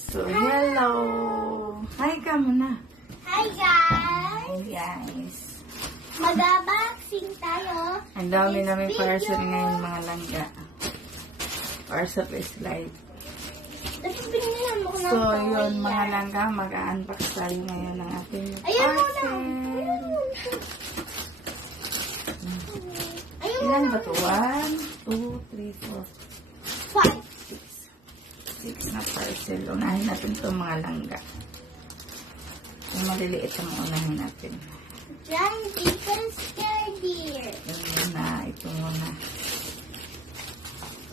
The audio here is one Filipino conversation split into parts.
So, hello! Hi ka muna. Hi guys! Hi guys. Mag-unboxing tayo. Ang dami namin parcel ngayon mga langga. Parcel is light. Dapat binigyan mo ng So, yun mga langga, mag-unbox tayo ngayon ng ating Ayun mo na! parcel. Ayun mo Ilan na! ba ito? 1, 2, 3, 4, 5. 6 na parcel. Unahin natin ito mga langga. Yung maliliit ang unahin natin. John Deacon Scare Deer. Ito muna, ito muna.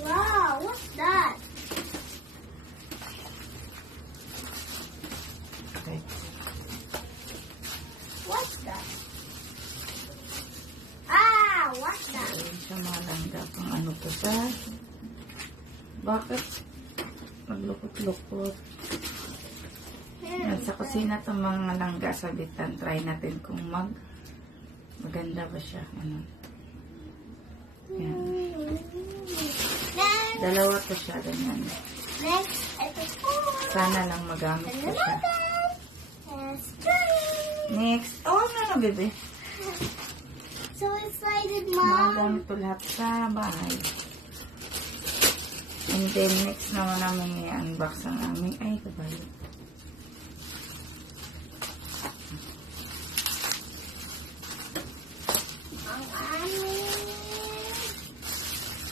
Wow, what's that? Okay. What's that? Ah, what's that? Ayun siya mga langga kung ano to sa bakit maglukot-lukot. Yan, sa kusina itong mga langga sabitan. Try natin kung maganda ba siya. Ano. Yan. Next, Dalawa to siya. Ganyan. next, ito po. Sana lang magamit ko siya. Next. Oh, ano na, bebe? So excited, Magamit Mom. ko lahat sa bahay. And then, next naman namin i-unbox ang aming, ay, kabalo. Ang aming...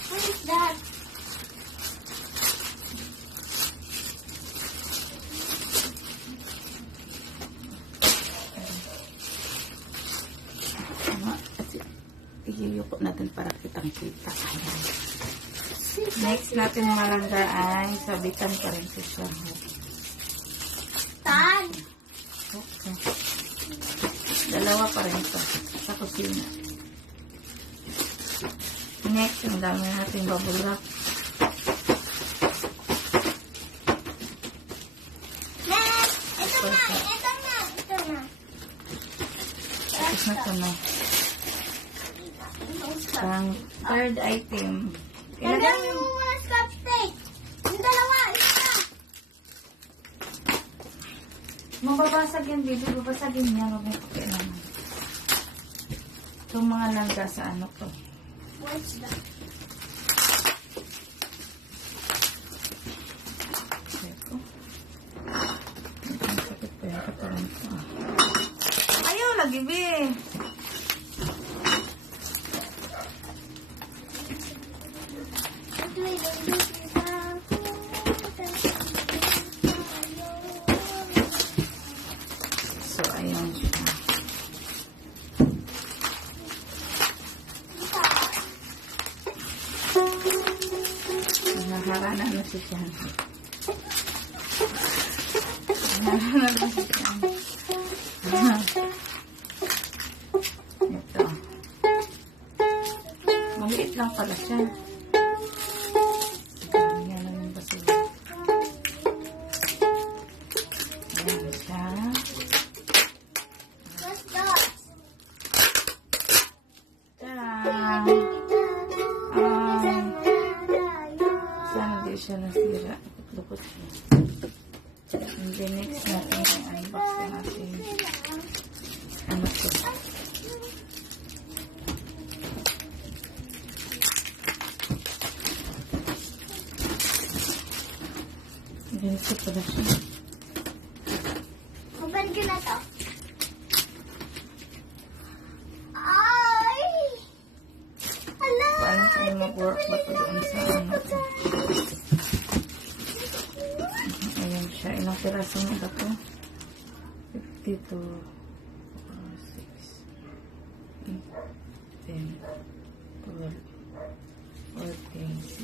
What is that? Iyuyuko natin para kitang-kita. Ayan. Next natin malangga ay sabitan pa rin sa sahog. Tan. Okay. Dalawa pa rin ito sa kusina. Next, ang dami natin bubble wrap. Next. Ito na. Ito na. Ito na. Tapos na ito na. Ang third item. Ilagay Ilagay mo. mo muna scotch tape. Yung dalawa. Isa. Mababasag yan, baby. Babasagin niya. Huwag mo pakialaman. Itong mga langga sa ano to. What's that? Ito. Ang sakit pa yung katawan ko. Ayaw, lagi, be. So, ayan siya. Naharana na si Sian. Naharana na si Sian. Ito. Maliit lang pala siya. Yan lang yung basura. Ayan siya. What's that? Tara! Sana di siya nasira. Lukot siya. And then next natin ay unbox yung ating ano to. Ganito pala siya. Open ko na to. Ay! Hala! Paano kung mag-work ba ito doon sa ano to? Ayan siya. Ilang piraso mo ba ito? 52, 6, 8, 10, 12, 14,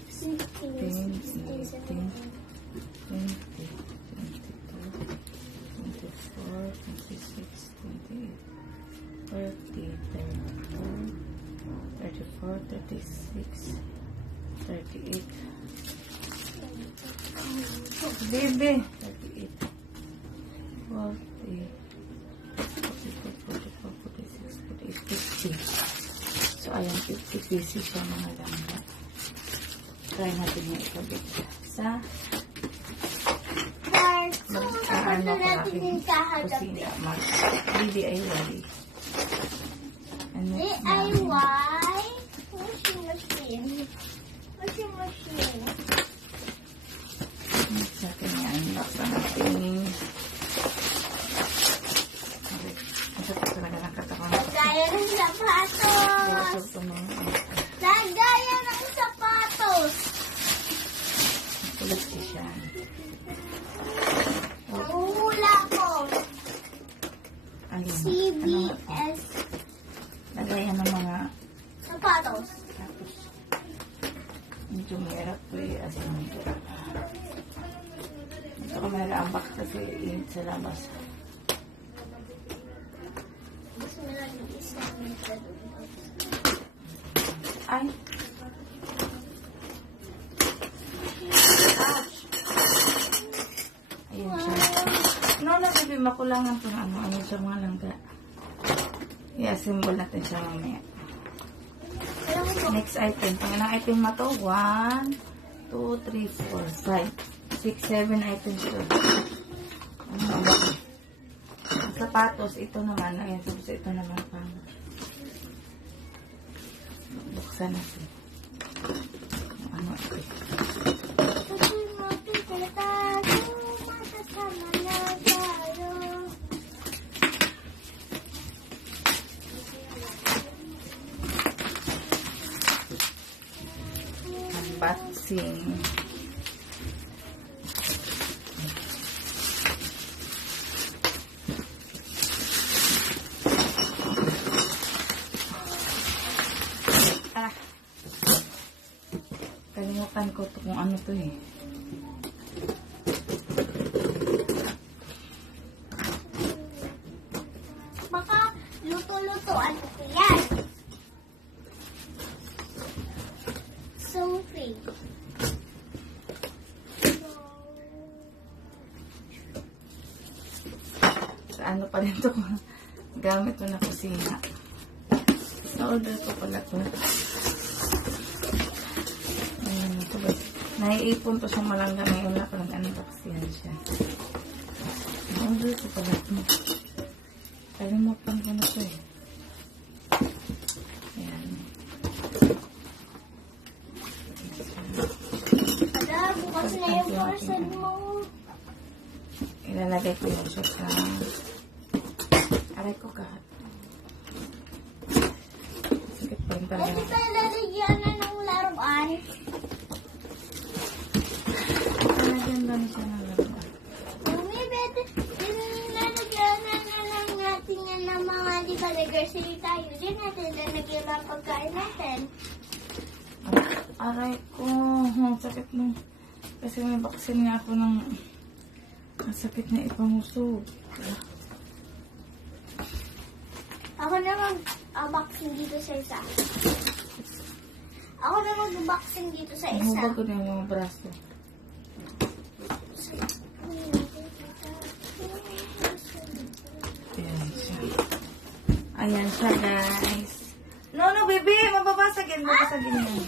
16, 17, 20, 22, 24, 26, 28, 30, 34, 36, 38. Baby! 38, 40, 44, 46, 48, 50. So, ayan, 50 pieces siya mga langga. Try natin yung ikabit sa Hi. ano ko natin yung kahagabi. kusina. Mag-DIY. Ano na? DIY washing machine. Washing machine. Next natin i-unbox ang ating. Masakit talaga ng katawan. Lagaya ng sapatos. Busog ko mga Lagaya ng sapatos. kulit ko siya. Nanguhula ko. Ayun. CBS Lagayan ng mga sapatos. tapos medyo mahirap ko i-asin ito. Ito ko may unbox kasi init sa labas. Mas malaking isang meter doon. Ay! Ouch! Ayun siya. No, baby, makulangan po ng ano siya mga langga. I-assemble natin siya mamaya. Next item. Pangalang item na to. 1, 2, 3, 4, 5, 6, 7 items to. Ano ba? Ang sapatos, ito naman. Ayan, tapos ito naman pang buksan natin. Ano ito? Kasi natin tayo, matasama na tayo. Unboxing. Ah. Kalimutan ko to kung ano to eh. Baka luto-lutoan ko yan. Sophie. Sa ano pa rin to gamit ko na kusina. Na-order ko pala to. Ayun, ito ba? Naiipon ko sa malangga ngayon na parang ano ba kasi yan siya. Na-order ko pala to. Kalimutan ko na to eh. Ayan. Ala, bukas na yung portion mo. Ilalagay ko yung siya sa aray ko kahat. Sikit pa rin talaga. Pwede tayo lalagyan na ng laruan. Lalagyan lang siya ng laruan. Mami, pwede lalagyan na lang natin yan ng mga di ba nag-grocery tayo. Diyan natin lalagyan ng pagkain natin. Aray ko. Sakit mo. Kasi may baksin nga ako ng ang sakit na ipangusog. Ako na mag-unboxing dito sa isa. Ako na mag-unboxing dito sa isa. Hubag ko na yung mga braso. Ayan siya. Ayan siya, guys. No, baby! Mababasagin. Mababasagin yan.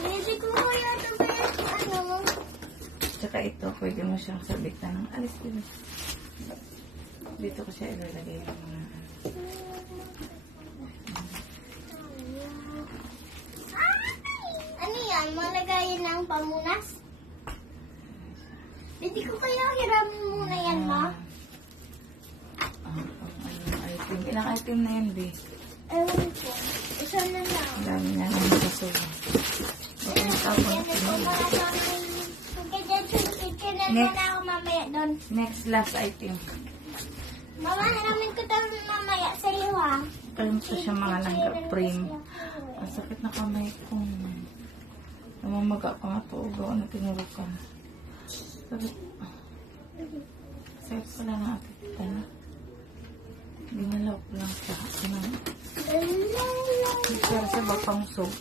Hindi ko kaya ito ba yung ano? Tsaka ito, pwede mo siyang sabitan ng alis dito. Dito ko siya ilalagay yung mga Ano yan? Malagayin ng pamunas? Hindi ko kaya hiramin muna yan, ma. item. Ilang item na yan, B? Ewan ko. Isa na lang. Ang dami na lang nakasubo. Okay, tapos. Yan ito mga namin. Kaya dyan sa kitchen na Next. na ako mamaya doon. Next, last item. Mama, hiramin ko tayo mamaya sa iyo, ha? Kalimut ko siya mga langga frame. Ang sakit na kamay ko. Namamaga pa nga to. Gawa na tinurukan. Sakit. Sakit pala na ating kita na. Ginalaw ko lang sa akin. Para sa bakang soap.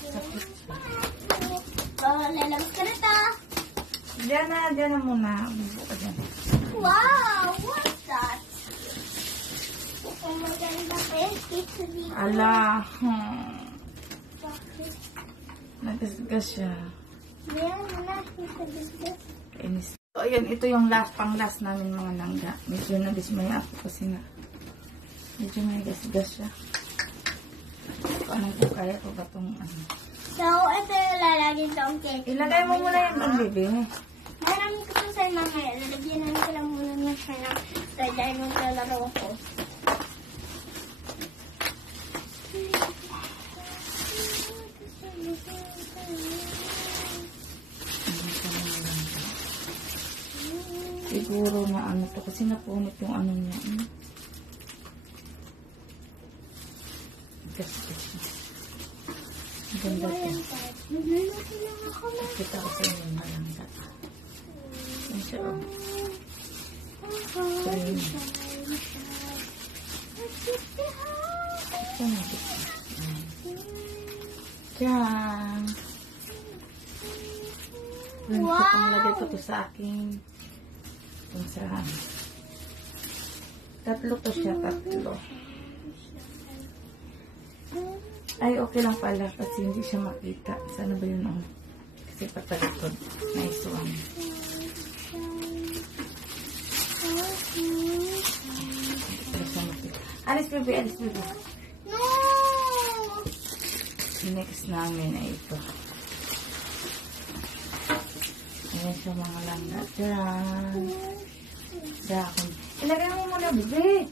Sakit. Lalabas ka na ta. Diyan na muna. Bubo ka dyan. Wow! What's that? Ang maganda pa yung pizza dito. Ala. Bakit? Nagasgas siya. Meron na pizza dito. Kainis. So, ayun, ito yung pang-last namin mga langga. Medyo nadismaya ako kasi nga medyo may gas-gas siya. Paano ko kaya ko ba itong ano? So, ito yung lalagyan tong cake. Ilagay mo muna yung pag-bibi. Marami ko pa sa'yo mamaya. Lalagyan namin ko lang muna na siya ng red dahil maglalaro ko. Siguro na ano to kasi napunit yung ano niya. Gas-gas siya. Ang ganda to. Magluluto lang ako na. Kita ko sa inyo yung malangga. Yan siya oh. Cream. Ito na dito. Diyan. Wow! Ito pang lagay ko to sa aking saan. Tatlo to siya, tatlo. Ay, okay lang pala kasi hindi siya makita. Sana ba yun? Oh? Kasi patalikod. Nice one. Hindi siya makita. Alis, baby. Alis, baby. No! Next namin ay ito. Ayan siya mga langga. Diyan. Dahon. Ilagay mo muna, baby.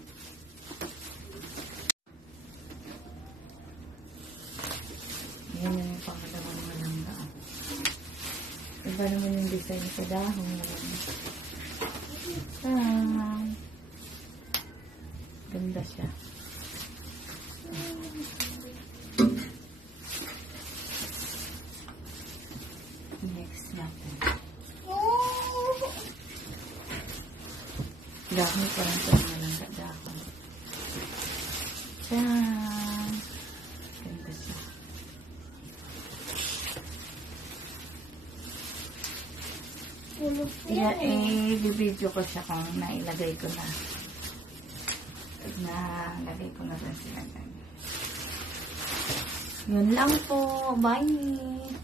Ayan yung pangalawang mga langga. Iba naman yung design sa dahon. Ganda siya. Next natin. Dahon pa lang sa mga langga dahon. Diyan. Ganda siya. I-video ko siya kung nailagay ko na. Nalagay ko na rin sila dyan. Yun lang po. Bye!